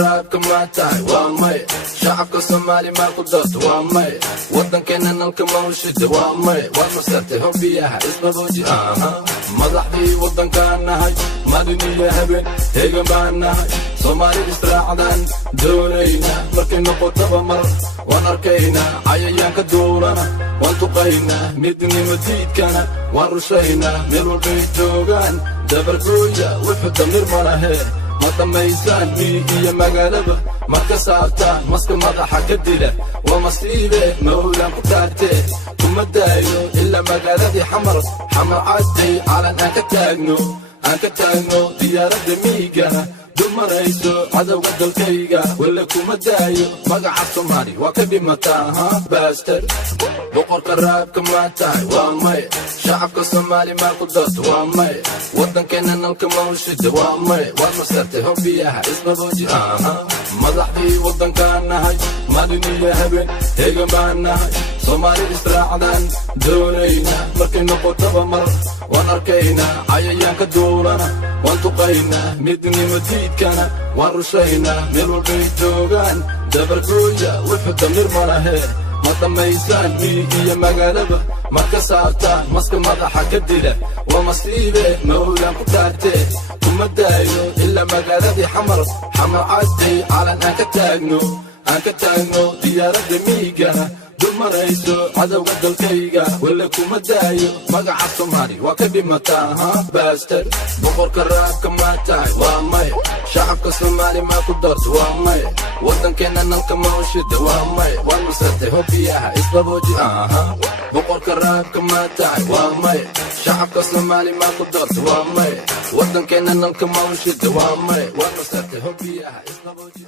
raabka maa tahay waa may shacabka soomaali maa ku doorta waa may waddankeena nalka mawshida waa may waad masartay hobbiyaha isbabooji madaxdii waddankaan nahay maalin iyo habeen heegan baan nahay soomaali israacdaan doonayna markay noqotaba mar waan arkaynaa cayayaanka duulana waan tuqaynaa midnimo diidkana waan rushaynaa meel walbay joogaan dabargooya wuxuu damir ma lahe ma dhammaysaan miyi iyo magaalaba marka saabtaan maska madaxa ka dila waa masiibe mawlaan ku taagtee kuma daayo ilaa magaaladii xamar cadday calan aan ka taagno diyaaradda miigana dumarayso cadowga dalkayga walla kuma daayo magaca soomaali waa ka dhimataa baastar boqorka raabka maa tahay waa may shacabka soomaali maa ku doorta waa may waddankeena nalka mawshida waa may waad masartay hobbiyaha isbabooji madaxdii waddankaan nahay maalin iyo habeen heegan baan nahay soomaali israacdaan doonayna markay noqotaba mar waan arkaynaa cayayaanka duulana waan tuqaynaa midnimo diidkana waan rushaynaa meel walbay joogaan dabargooya wuxuu damir ma lahe ma dhammaysaan miyi iyo magaalaba marka saabtaan maska madaxa ka dila waa masiibe mawlaan ku taagtee kuma daayo ilaa magaaladii xamar cadday calan aan ka taagno diyaaradda miigana dumarayso cadowga dalkayga walla kuma daayo magaca soomaali waa ka dhimataa baastar boqorka raabka maa tahay waa may shacabka soomaali maa ku doorta waa may waddankeena nalka mawshida waa may waad masartay hobbiyaha isbabooji boqorka raabka maa tahay waa may shacabka soomaali maa ku doorta waa may waddankeena nalka mawshida waa may waad masartay hobbiyaha isbabooji